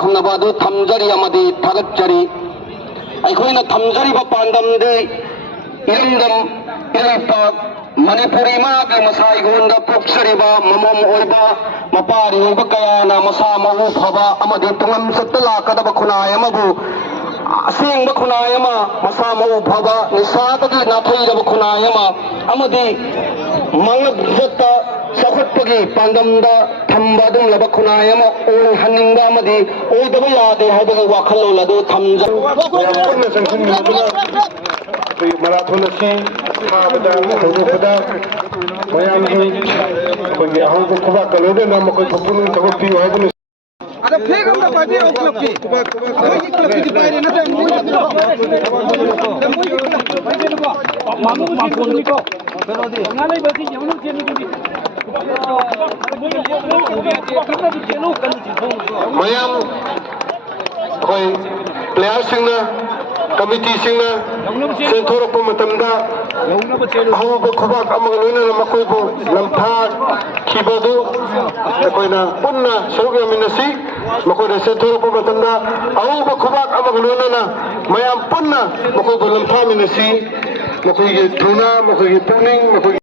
ꯈꯪꯅꯕ ꯑꯗꯨ ꯊꯝꯖꯔꯤ ꯑꯃꯗꯤ ꯊꯥꯒꯠꯆꯔꯤ ꯑꯩꯈꯣꯏꯅ ꯊꯝꯖꯔꯤꯕ ꯄꯥꯟꯗꯝꯗꯤ ꯏꯔꯝꯗꯝ ꯏꯔꯩꯄꯥꯛ ꯃꯅꯤꯄꯨꯔꯤ ꯏꯃꯥꯒꯤ ꯃꯁꯥꯏꯒꯣꯟꯗ ꯄꯣꯛꯆꯔꯤꯕ ꯃꯃꯣꯝ ꯑꯣꯏꯕ ꯃꯄꯥꯔꯤ ꯑꯣꯏꯕ ꯀꯌꯥꯅ ꯃꯁꯥ ꯃꯎ ꯐꯕ ꯑꯃꯗꯤ ꯇꯨꯡꯂꯝꯆꯠꯇ ꯂꯥꯛꯀꯗꯕ ꯈꯨꯟꯅꯥꯏ ꯑꯃꯕꯨ ꯑꯁꯦꯡꯕ ꯈꯨꯟꯅꯥꯏ ꯑꯃ ꯃꯁꯥ ꯃꯎ ꯐꯕ ꯅꯤꯁꯥꯗꯒꯤ ꯅꯥꯊꯩꯔꯕ ꯈꯨꯟꯅꯥꯏ ꯑꯃ ꯑꯃꯗꯤ ꯃꯥꯡꯂꯛꯆꯠꯇ ꯆꯥꯎꯈꯠꯄꯒꯤ ꯄꯥꯟꯗꯝꯗ ꯊꯝꯕ ꯑꯗꯨꯒꯨꯝꯂꯕ ꯈꯨꯟꯅꯥꯏ ꯑꯃ ꯑꯣꯏꯍꯟꯅꯤꯡꯕ ꯑꯃꯗꯤ ꯑꯣꯏꯗꯕ ꯌꯥꯗꯦ ꯍꯥꯏꯕꯒꯤ ꯋꯥꯈꯜꯂꯣꯟ ꯑꯗꯨ ꯊꯝꯖꯩ ꯄꯨꯟꯅ ꯆꯪꯁꯤꯟꯃꯤꯟꯅꯗꯨꯅ ꯑꯩꯈꯣꯏ ꯃꯔꯥꯊꯣꯟ ꯑꯁꯤ ꯊꯥꯕꯗ ꯍꯧꯗꯣꯛꯄꯗ ꯃꯌꯥꯝꯒꯤ ꯑꯩꯈꯣꯏꯒꯤ ꯑꯍꯧꯕ ꯈꯨꯕꯥꯛꯀ ꯂꯣꯏꯅꯅ ꯃꯈꯣꯏ ꯄꯨꯛꯅꯤꯡ ꯊꯧꯒꯠꯄꯤꯌꯨ ꯍꯥꯏꯗꯨꯅ ada flag amda pabi o club ki akhoi club ki paire na ta moi mamu phone ni ko kanodi ngalai bati jamnu cheni ki mayam khoi player singna committee singna senthorokpa matamda ahouba khubak amaga loinana makoibu lamtha khibadu akoina punna saruk yaminasi makoina senthorokpa matamda ahouba khubak amaga loinana mayam punna makoibu lamtha minasi makoigi thuna makoigi pungning makoigi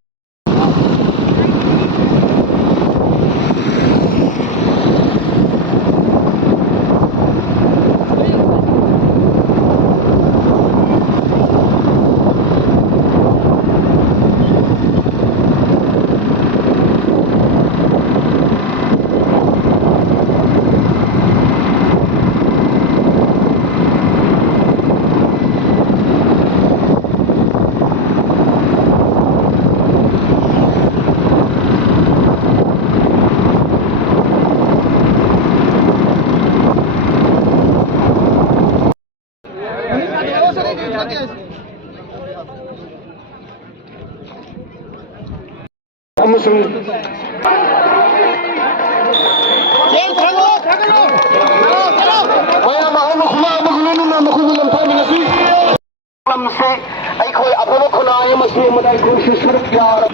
amusung mayam ahouba khuma amaga loinana makoibu lamtha minasi lamse aikhoi afaba khunai ama semada aikhoi se saruk yara